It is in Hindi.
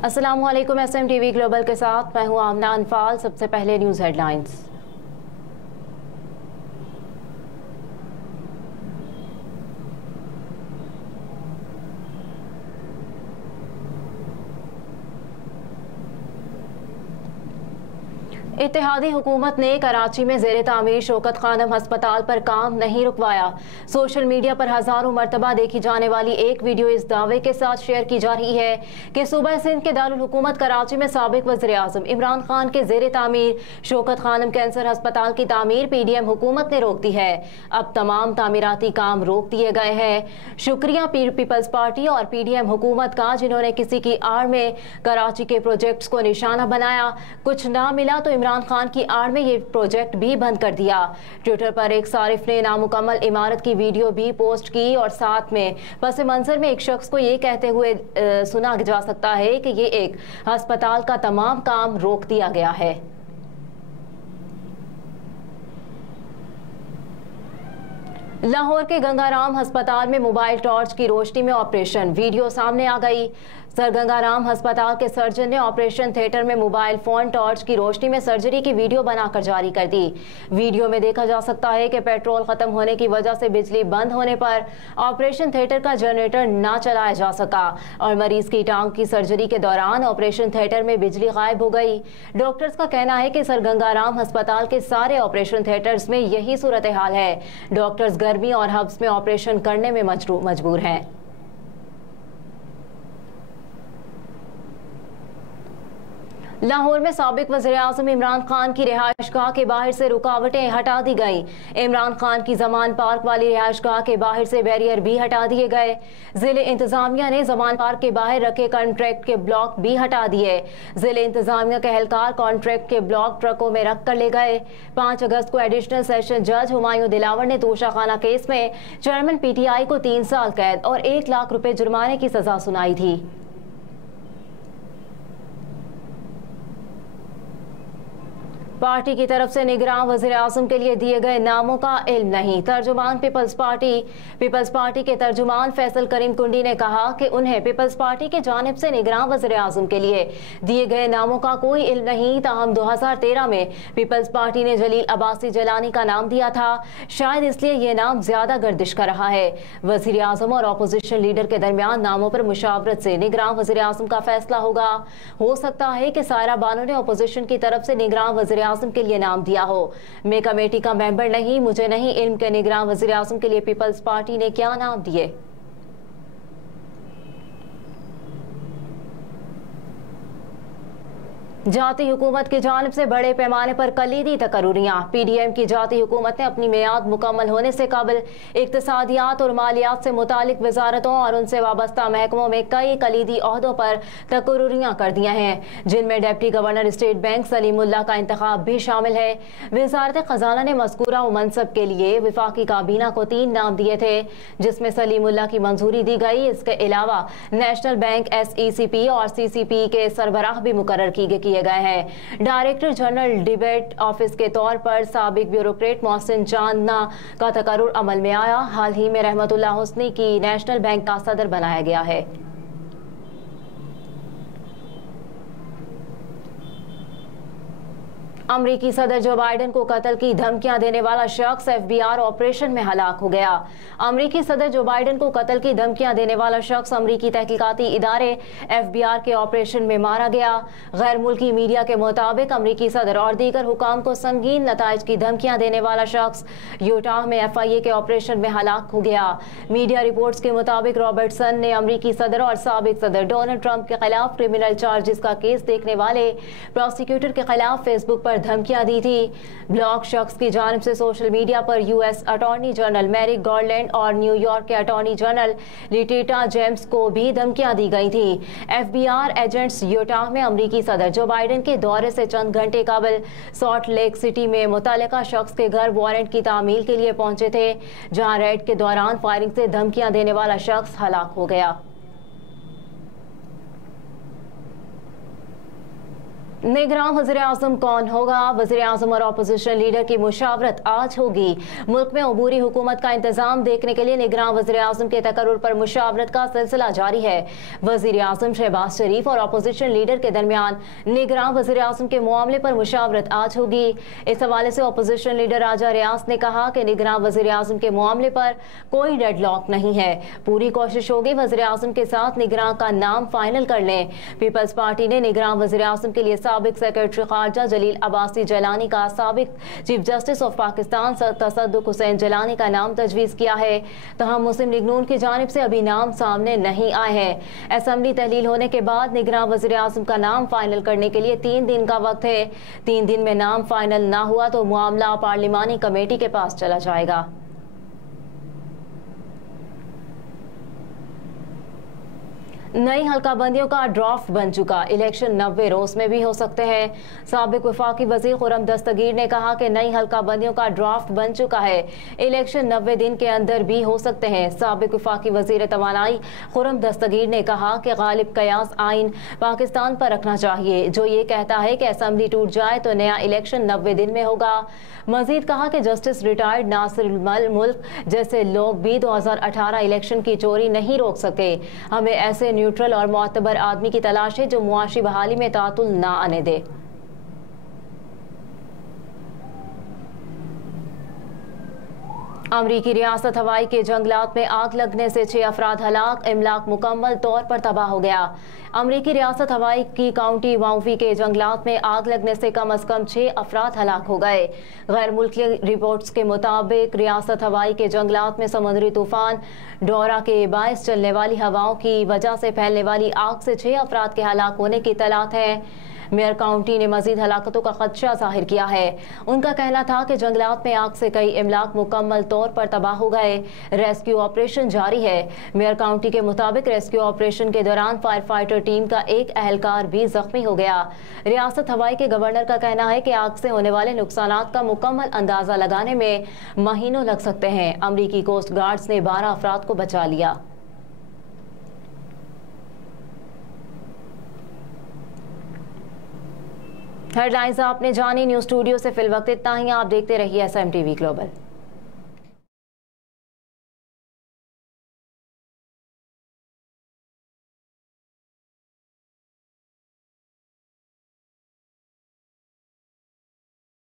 अस्सलामुअलैकुम। SMTV ग्लोबल के साथ मैं हूं आमना अनफाल। सबसे पहले न्यूज़ हेडलाइंस। इत्तेहादी हुकूमत ने कराची में ज़ेरे तामीर शौकत खानम हस्पताल पर काम नहीं रुकवाया। सोशल मीडिया पर हज़ारों मरतबा देखी जाने वाली एक वीडियो इस दावे के साथ शेयर की जा रही है कि सूबा सिंध के दारुल हुकूमत कराची में साबिक वज़ीर आज़म इमरान खान के ज़ेरे तामीर शौकत खानम कैंसर हस्पताल की तामीर PDM हुकूमत ने रोक दी है। अब तमाम तामीराती काम रोक दिए गए हैं। शुक्रिया पीपल्स पार्टी और PDM हुकूमत का, जिन्होंने किसी की आड़ में कराची के प्रोजेक्ट्स को निशाना बनाया। कुछ ना मिला तो इमरान खान की आड़ में ये प्रोजेक्ट भी बंद कर दिया। ट्विटर पर एक सारिफ ने नामुकम्मल इमारत की वीडियो भी पोस्ट की और साथ में पस मंजर में एक शख्स को ये कहते हुए सुना जा सकता है कि ये एक अस्पताल का तमाम काम रोक दिया गया है। लाहौर के गंगाराम अस्पताल में मोबाइल टॉर्च की रोशनी में ऑपरेशन, वीडियो सामने आ गई। सर गंगाराम अस्पताल के सर्जन ने ऑपरेशन थिएटर में मोबाइल फोन टॉर्च की रोशनी में सर्जरी की वीडियो बनाकर जारी कर दी। वीडियो में देखा जा सकता है कि पेट्रोल खत्म होने की वजह से बिजली बंद होने पर ऑपरेशन थिएटर का जनरेटर ना चलाया जा सका और मरीज की टांग की सर्जरी के दौरान ऑपरेशन थिएटर में बिजली गायब हो गई। डॉक्टर्स का कहना है कि सर गंगाराम अस्पताल के सारे ऑपरेशन थिएटर्स में यही सूरत हाल है। डॉक्टर्स गर्मी और हब्स में ऑपरेशन करने में मजबूर हैं। लाहौर में साबिक वज़ीर आज़म इमरान खान की रिहाइशगाह के बाहर से रुकावटें हटा दी गई। इमरान खान की जमान पार्क वाली रिहाइशगाह के बाहर से बैरियर भी हटा दिए गए। जिले इंतजामिया ने जमान पार्क के बाहर रखे कॉन्ट्रैक्ट के ब्लॉक भी हटा दिए। जिले इंतजामिया के एहलकार कॉन्ट्रैक्ट के ब्लॉक ट्रकों में रख कर ले गए। 5 अगस्त को एडिशनल सेशन जज हुमायूं दिलावर ने तोशाखाना केस में चेयरमैन PTI को 3 साल कैद और 1 लाख रुपए जुर्माने की सजा सुनाई थी। पार्टी की तरफ से निगरान वज़ीर आज़म के लिए दिए गए नामों का इल्म नहीं। तर्जुमान पीपल्स पार्टी के तर्जुमान फैसल करीम कुंडी ने कहा कि उन्हें पीपल्स पार्टी की जानिब से निगरान वज़ीर आज़म के लिए दिए गए नामों का कोई इल्म नहीं। ताहम 2013 में पीपल्स पार्टी ने जलील अब्बासी जलानी का नाम दिया था, शायद इसलिए ये नाम ज्यादा गर्दिश कर रहा है। वज़ीर आज़म और अपोजिशन लीडर के दरमियान नामों पर मुशावरत से निगरान वज़ीर आज़म का फैसला होगा। हो सकता है कि सायरा बानो ने अपोजिशन की तरफ से निगरान वज़ीर आज़म के लिए नाम दिया हो। मैं कमेटी का मेंबर नहीं, मुझे नहीं इल्म के निगरान वज़ीर आज़म के लिए पीपल्स पार्टी ने क्या नाम दिए। जाती हुकूमत की जानिब से बड़े पैमाने पर कलीदी तकरूरियाँ। PDM की जाती हुकूमत ने अपनी मियाद मुकम्मल होने से कबल इक्तसादियात और मालियात से मुतालिक वजारतों और उनसे वाबस्ता महकमों में कई कलीदी ओहदों पर तकरूरियाँ कर दिया हैं, जिनमें deputy governor state bank Salimullah का इंतखाब भी शामिल है। वजारत खजाना ने मज़कूरा मनसब के लिए वफाकी काबीना को 3 नाम दिए थे, जिसमें सलीमुल्लाह की मंजूरी दी गई। इसके अलावा नेशनल बैंक SECP और CCP के सरबराह भी मुकर्रर किए गए हैं। डायरेक्टर जनरल डिबेट ऑफिस के तौर पर साबिक ब्यूरोक्रेट मोहसिन चांदना का तकर्रुर अमल में आया। हाल ही में रहमतुल्लाह हुस्नी की नेशनल बैंक का सदर बनाया गया है। अमरीकी सदर जो बाइडन को कत्ल की धमकियां देने वाला शख्स FBI ऑपरेशन में हलाक हो गया। अमरीकी सदर जो बाइडन को कत्ल की धमकियां देने वाला शख्स अमरीकी तहकीकाती इदारे FBI के ऑपरेशन में मारा गया। गैर मुल्की मीडिया के मुताबिक अमरीकी सदर और दीगर हुकाम को संगीन नताइज की धमकियां देने वाला शख्स यूटाह में FIA के ऑपरेशन में हलाक हो गया। मीडिया रिपोर्ट्स के मुताबिक रॉबर्टसन ने अमरीकी सदर और साबिक सदर डोनाल्ड ट्रंप के खिलाफ क्रिमिनल चार्जेस का केस देखने वाले प्रोसिक्यूटर के खिलाफ फेसबुक पर धमकियां दी थी। ब्लॉक शख्स की जानिब से सोशल मीडिया पर US attorney general Merrick Garland और न्यूयॉर्क York attorney general Letitia James को भी धमकियां दी गई थी। FBI एजेंट्स यूटाह में अमरीकी सदर जो बाइडन के दौरे से चंद घंटे कबल सॉल्ट लेक सिटी में मुतल्लिका शख्स के घर वारंट की तामील के लिए पहुंचे थे, जहां रेड के दौरान फायरिंग से धमकियां देने वाला शख्स हलाक हो गया। निगरान वज़ीर-ए-आज़म कौन होगा? वज़ीर-ए-आज़म और अपोजिशन लीडर की मुशावरत आज होगी। मुल्क में अबूरी हुकूमत का इंतजाम देखने के लिए निगरान वज़ीर-ए-आज़म के तकर्रुर पर मुशावरत का सिलसिला जारी है। वज़ीर-ए-आज़म शहबाज शरीफ और अपोजिशन लीडर के दरमियान निगरान वज़ीर-ए-आज़म के मामले पर मुशावरत आज होगी। इस हवाले से अपोजिशन लीडर राजा रियाज ने कहा कि निगरान वज़ीर-ए-आज़म के मामले पर कोई डेडलॉक नहीं है। पूरी कोशिश होगी वज़ीर-ए-आज़म के साथ निगरान का नाम फाइनल कर लें। पीपल्स पार्टी ने निगरान वज़ीर-ए-आज़म के लिए साबिक सेक्रेटरी खारजा जलील अब्बासी जलानी का साबिक chief justice of Pakistan Tassaduq Hussain Jilani का नाम तजवीज़ किया है। तहम मुस्लिम लीग नून की जानिब से अभी नाम सामने नहीं आए हैं। असेंबली तहलील होने के बाद निगरान वज़ीर-ए-आज़म का नाम फाइनल करने के लिए 3 दिन का वक्त है। 3 दिन में नाम फाइनल ना हुआ तो मामला पार्लिमानी कमेटी के पास चला जाएगा। नई हल्काबंदियों का ड्राफ्ट बन चुका, इलेक्शन 90 रोज में भी हो सकते हैं। साबिक वफाकी वजीर खुर्रम दस्तगीर ने कहा कि नई हल्काबंदियों का ड्राफ्ट बन चुका है, इलेक्शन 90 दिन के अंदर भी हो सकते हैं। साबिक वफाकी वजीर तवानाई खुर्रम दस्तगीर ने कहा कि गालिब कयास आइन पाकिस्तान पर रखना चाहिए, जो ये कहता है कि असेंबली टूट जाए तो नया इलेक्शन 90 दिन में होगा। मजीद कहा कि जस्टिस रिटायर्ड नासिर मुल्क जैसे लोग भी 2018 इलेक्शन की चोरी नहीं रोक सके। हमें ऐसे न्यूट्रल और मोतबर आदमी की तलाश है जो मुआशी बहाली में तातुल ना आने दे। अमरीकी रियासत हवाई के जंगलात में आग लगने से 6 अफराद हलाक, इमलाक मुकम्मल तौर पर तबाह हो गया। अमरीकी रियासत हवाई की काउंटी वाउफी के जंगलात में आग लगने से कम अज कम 6 अफराद हलाक हो गए। गैर मुल्की रिपोर्ट्स के मुताबिक रियासत हवाई के जंगलात में समुद्री तूफान डोरा के बायस चलने वाली हवाओं की वजह से फैलने वाली आग से 6 अफराद के हलाक होने की इत्तलात है। मेयर काउंटी ने मजीद हलाकतों का खदशा जाहिर किया है। उनका कहना था कि जंगलात में आग से कई इमलाक मुकम्मल तौर पर तबाह हो गए। रेस्क्यू ऑपरेशन जारी है। मेयर काउंटी के मुताबिक रेस्क्यू ऑपरेशन के दौरान फायर फाइटर टीम का एक अहलकार भी जख्मी हो गया। रियासत हवाई के गवर्नर का कहना है कि आग से होने वाले नुकसानात का मुकम्मल अंदाजा लगाने में महीनों लग सकते हैं। अमरीकी कोस्ट गार्ड्स ने 12 अफराद को बचा लिया। हेडलाइंस आपने जानी। न्यूज़ स्टूडियो से फिल वक्त इतना ही। आप देखते रहिए SMTV ग्लोबल।